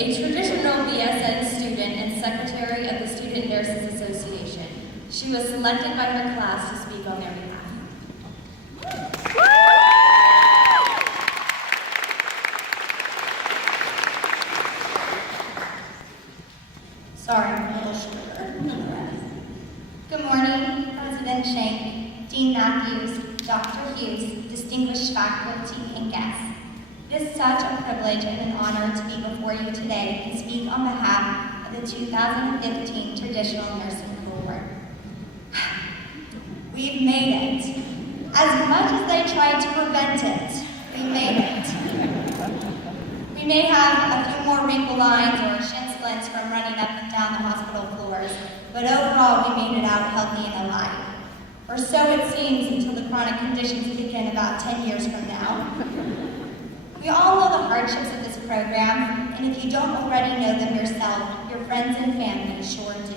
a traditional BSN student and secretary of the Student Nurses Association. She was selected by her class to speak on their behalf. Sorry, I'm a little shorter. Good morning, President Shank, Dean Matthews, Dr. Hughes, distinguished faculty and guests. It is such a privilege and an honor to be before you today and speak on behalf of the 2015 Traditional Nursing Cohort. We've made it. As much as they tried to prevent it, we made it. We may have a few more wrinkle lines or shin splints from running up and down the hospital floors, but overall we made it out healthy and alive. Or so it seems until the chronic conditions begin about 10 years from now. We all know the hardships of this program, and if you don't already know them yourself, your friends and family sure do.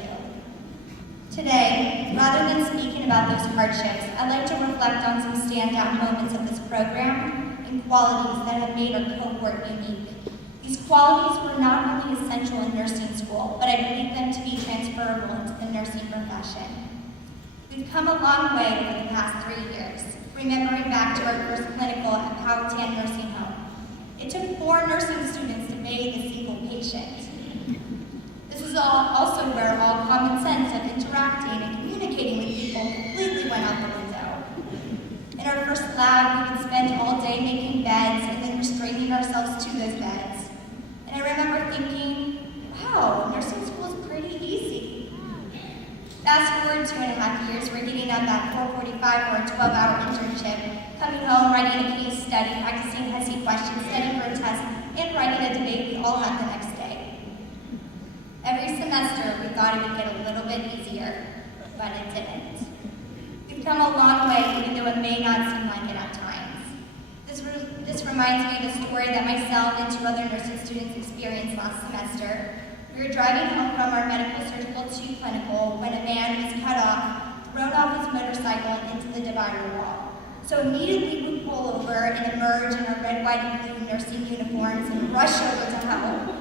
Today, rather than speaking about those hardships, I'd like to reflect on some standout moments of this program and qualities that have made our cohort unique. These qualities were not only essential in nursing school, but I believe them to be transferable into the nursing profession. We've come a long way over the past 3 years, remembering back to our first clinical at Powhatan Nursing Home. It took 4 nursing students to bathe a single patient. This is also where all common sense of interacting and communicating with people completely went out the window. In our first lab, we would spend all day making beds and then restraining ourselves to those beds. And I remember thinking, wow, nursing school is pretty easy. Fast forward 2.5 years, we're getting up at 4:45 for a 12-hour internship, coming home, writing a case study, practicing HESI questions, studying for a test, and writing a debate we all had the next day. Every semester, we thought it would get a little bit easier, but it didn't. We've come a long way, even though it may not seem like it at times. This reminds me of a story that myself and 2 other nursing students experienced last semester. We were driving home from our medical surgical 2 clinical when a man was cut off, thrown off his motorcycle and into the divider wall. So immediately we pull over and emerge in our red, white, and blue nursing uniforms and rush over to help.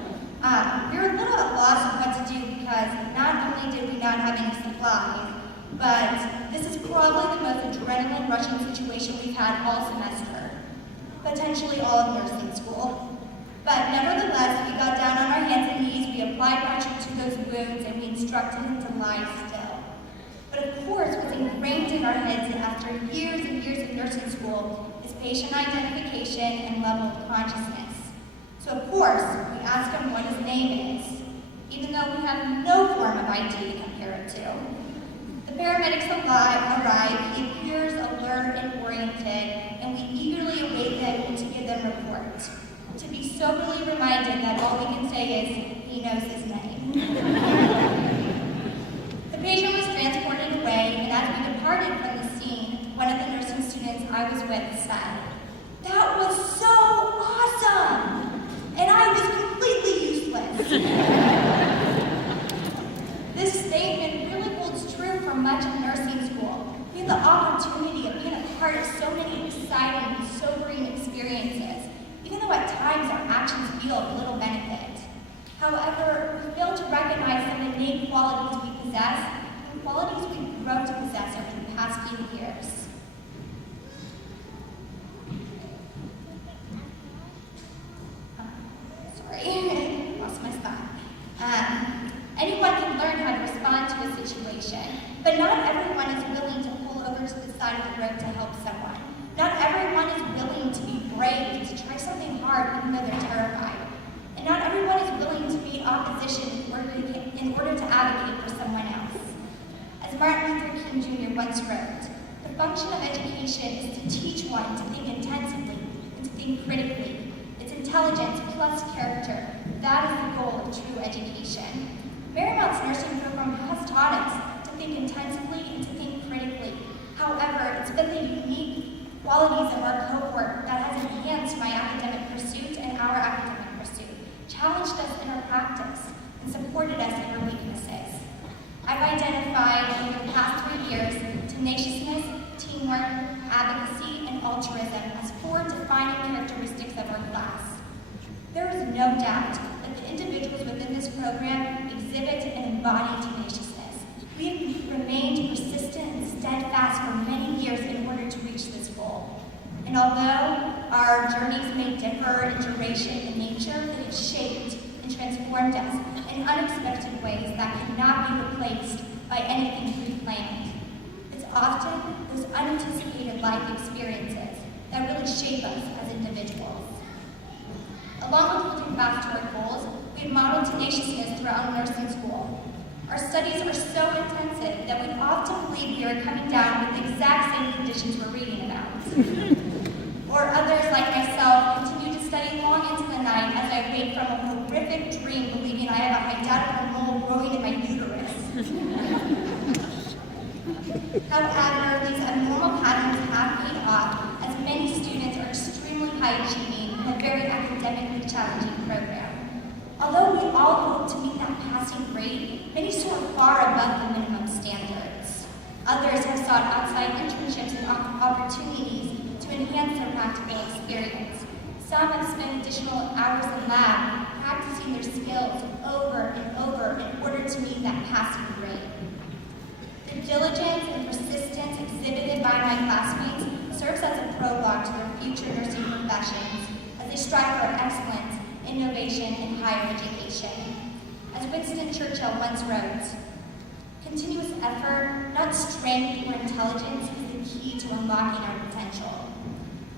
We were a little at loss of what to do because not only did we not have any supplies, but this is probably the most adrenaline-rushing situation we've had all semester, potentially all of nursing school. But nevertheless, we got down on our hands and knees, we applied pressure to those wounds, and we instructed him to lie still. But of course, what's ingrained in our heads after years and years of nursing school is patient identification and level of consciousness. So of course, we ask him what his name is, even though we have no form of ID to compare it to. The paramedics arrive, he appears alert and oriented, and we eagerly await them to give them report. To be soberly reminded that all we can say is, he knows his name. The patient was transported away, and as we departed from the scene, one of the nursing students I was with said, "That was so awesome!" And I was completely useless. This statement really holds true for much of nursing school. We have the opportunity of being a part of so many exciting and sobering experiences, even though at times our actions feel of little benefit. However, we fail to recognize some innate qualities we possess and qualities we've grown to possess over the past few years. Sorry, lost my spot. Anyone can learn how to respond to a situation, but not everyone is willing to pull over to the side of the road to help someone. Not everyone is willing to be brave, to try something hard even though they're terrified. And not everyone is willing to meet opposition in order to advocate for someone else. As Martin Luther King Jr. once wrote, the function of education is to teach one to think intensively and to think critically. It's intelligence plus character. That is the goal of true education. Marymount's nursing program has taught us to think intensively and to think critically. However, it's been the unique qualities of our cohort that has enhanced my academic pursuit and our academic pursuit, challenged us in our practice, and supported us in our weaknesses. I've identified over the past 3 years tenaciousness, teamwork, advocacy, and altruism as 4 defining characteristics of our class. There is no doubt that the individuals within this program exhibit and embody tenaciousness. We have remained persistent and steadfast for many years in order to reach this goal. And although our journeys may differ in duration and nature, they have shaped and transformed us in unexpected ways that cannot be replaced by anything pre-planned. It's often those unanticipated life experiences that really shape us as individuals. Along with holding fast to our goals, we have modeled tenaciousness throughout nursing school. Our studies are so intensive that we often believe we are coming down with the exact same conditions we're reading about. Or others, like myself, continue to study long into the night as I wake from a horrific dream believing I have a identical mole growing in my uterus. However, these abnormal patterns have paid off as many students are extremely high-achieving in a very academically challenging program. Although we all hope to meet that passing grade, many soar far above the minimum standards. Others have sought outside internships and opportunities to enhance their practical experience. Some have spent additional hours in lab practicing their skills over and over in order to meet that passing grade. The diligence and persistence exhibited by my classmates serves as a prologue to their future nursing professions as they strive for excellence, innovation, and higher education. As Winston Churchill once wrote, "Continuous effort, not strength or intelligence, is the key to unlocking our potential."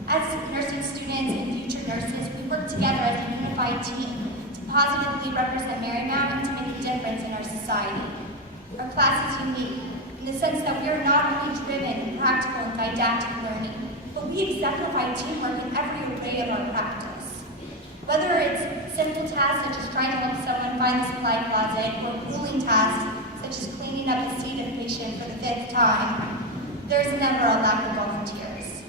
As nursing students and future nurses, we work together as a unified team to positively represent Marymount and to make a difference in our society. Our class is unique in the sense that we are not only driven in practical and didactic learning, but we exemplify teamwork in every array of our practice. Whether it's simple tasks such as trying to help someone find the supply closet, or grueling tasks such as cleaning up a seated patient for the 5th time, there's never a lack of volunteers.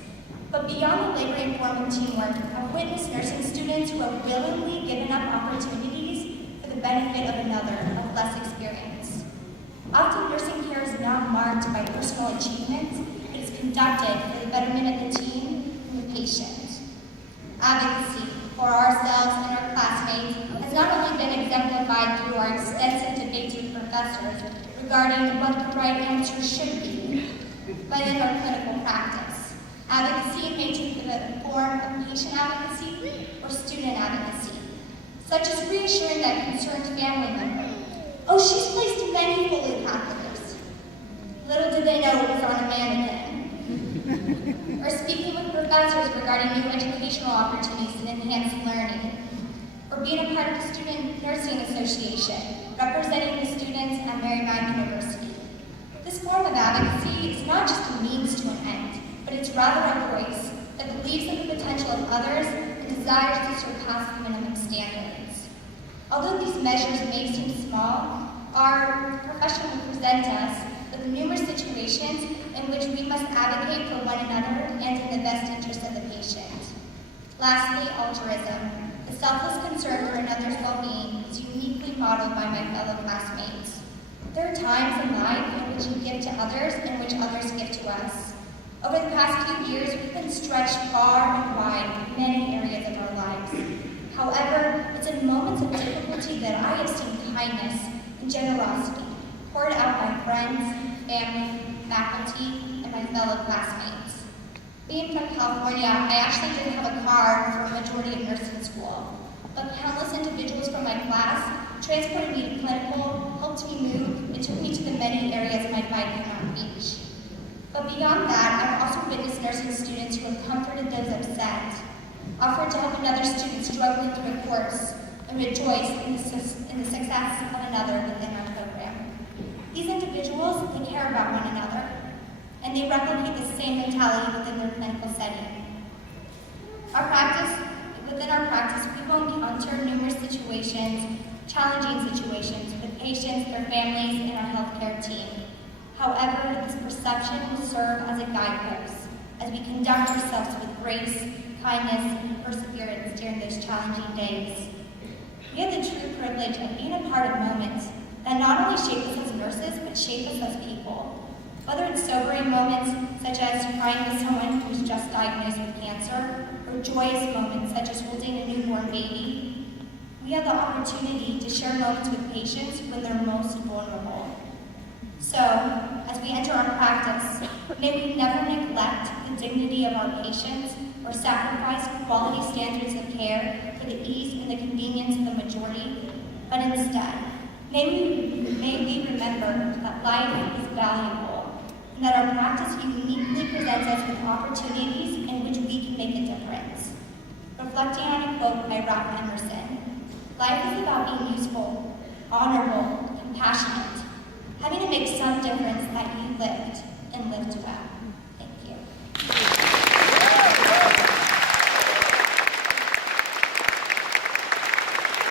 But beyond the labor-informed teamwork, I've witnessed nursing students who have willingly given up opportunities for the benefit of another of less experience. Often nursing care is not marked by personal achievements, but is conducted for the betterment of the team and the patient. Advocacy for ourselves and our classmates has not only been exemplified through our extensive debates with professors regarding what the right answer should be, but in our clinical practice. Advocacy may take the form of patient advocacy or student advocacy, such as reassuring that concerned family member, "Oh, she's placed many fully catheters." Little did they know it was on a mannequin. Or speaking with professors regarding new educational opportunities and enhanced learning. Or being a part of the Student Nursing Association, representing the students at Marymount University. This form of advocacy is not just a means to an end, but it's rather a voice that believes in the potential of others and desires to surpass the minimum standards. Although these measures may seem small, our profession will present us with numerous situations in which we must advocate for one another and in the best interest of the patient. Lastly, altruism. The selfless concern for another's well-being is uniquely modeled by my fellow classmates. There are times in life in which we give to others and which others give to us. Over the past few years, we've been stretched far and wide in many areas of our lives. However, it's in moments of difficulty that I have seen kindness and generosity poured out by friends, family, faculty, and my fellow classmates. Being from California, I actually didn't have a car for a majority of nursing school, but countless individuals from my class transported me to clinical, helped me move, and took me to the many areas my bike could not reach. But beyond that, I've also witnessed nursing students who have comforted those upset, offered to help another student struggling through a course, and rejoice in the success of another within our program. These individuals, they care about one another, and they replicate the same mentality within their clinical setting. Within our practice, we will encounter numerous situations, challenging situations, with patients, their families, and our healthcare team. However, this perception will serve as a guidepost as we conduct ourselves with grace, kindness, and perseverance during those challenging days. We have the true privilege of being a part of moments that not only shape us as nurses, but shape us as people. Whether it's sobering moments, such as crying with someone who's just diagnosed with cancer, or joyous moments, such as holding a newborn baby, We have the opportunity to share moments with patients when they're most vulnerable. So, as we enter our practice, may we never neglect the dignity of our patients or sacrifice quality standards of care for the ease and the convenience of the majority, but instead, may we remember that life is valuable and that our practice uniquely presents us with opportunities in which we can make a difference. Reflecting on a quote by Ralph Emerson, life is about being useful, honorable, compassionate, having to make some difference that you lived and lived well.